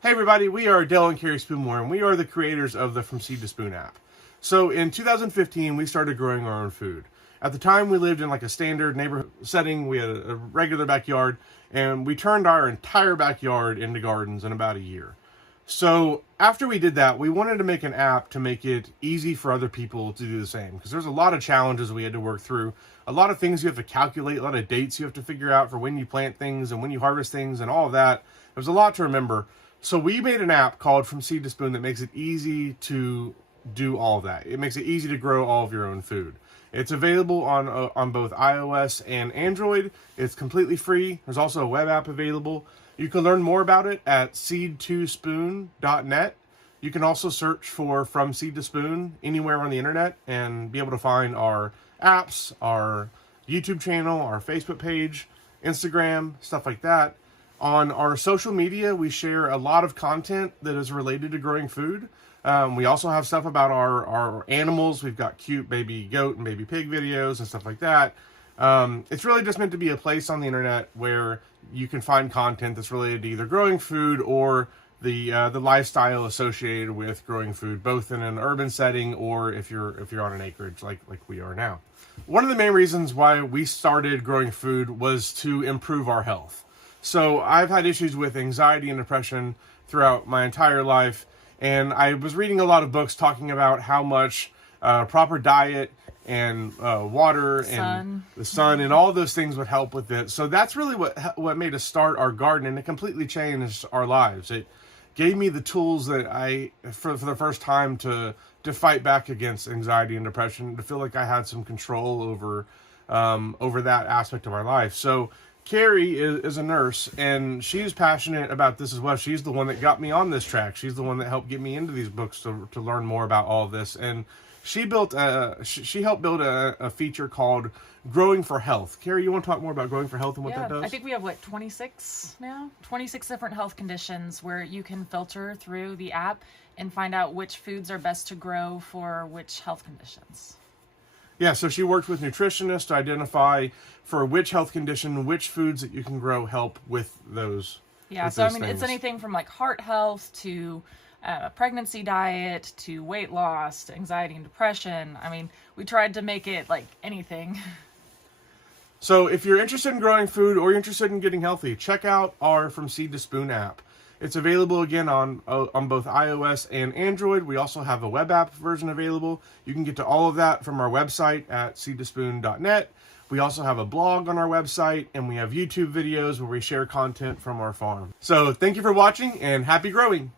Hey everybody, we are Dale and Carrie Spoonemore, and we are the creators of the From Seed to Spoon app. So in 2015, we started growing our own food. At the time, we lived in like a standard neighborhood setting. We had a regular backyard, and we turned our entire backyard into gardens in about a year. So after we did that, we wanted to make an app to make it easy for other people to do the same, because there's a lot of challenges we had to work through, a lot of things you have to calculate, a lot of dates you have to figure out for when you plant things and when you harvest things and all of that. There's a lot to remember. So we made an app called From Seed to Spoon that makes it easy to do all of that. It makes it easy to grow all of your own food. It's available on both iOS and Android. It's completely free. There's also a web app available. You can learn more about it at seed2spoon.net. You can also search for From Seed to Spoon anywhere on the internet and be able to find our apps, our YouTube channel, our Facebook page, Instagram, stuff like that. On our social media, we share a lot of content that is related to growing food. We also have stuff about our animals. We've got cute baby goat and baby pig videos and stuff like that. It's really just meant to be a place on the internet where you can find content that's related to either growing food or the lifestyle associated with growing food, both in an urban setting or if you're on an acreage like we are now. One of the main reasons why we started growing food was to improve our health. So I've had issues with anxiety and depression throughout my entire life, and I was reading a lot of books talking about how much proper diet and water and the sun and all those things would help with it. So that's really what made us start our garden, and it completely changed our lives. It gave me the tools that for the first time to fight back against anxiety and depression, to feel like I had some control over that aspect of our life. So Carrie is a nurse, and she's passionate about this as well. She's the one that got me on this track. She's the one that helped get me into these books to learn more about all of this. And she helped build a feature called Growing for Health. Carrie, you want to talk more about Growing for Health and what that does? I think we have, 26 now? 26 different health conditions where you can filter through the app and find out which foods are best to grow for which health conditions. Yeah, so she worked with nutritionists to identify for which health condition, which foods that you can grow help with those. Yeah, so I mean, it's anything from like heart health to a pregnancy diet to weight loss to anxiety and depression. I mean, we tried to make it like anything. So if you're interested in growing food or you're interested in getting healthy, check out our From Seed to Spoon app. It's available again on both iOS and Android. We also have a web app version available. You can get to all of that from our website at seed2spoon.net. We also have a blog on our website, and we have YouTube videos where we share content from our farm. So thank you for watching, and happy growing!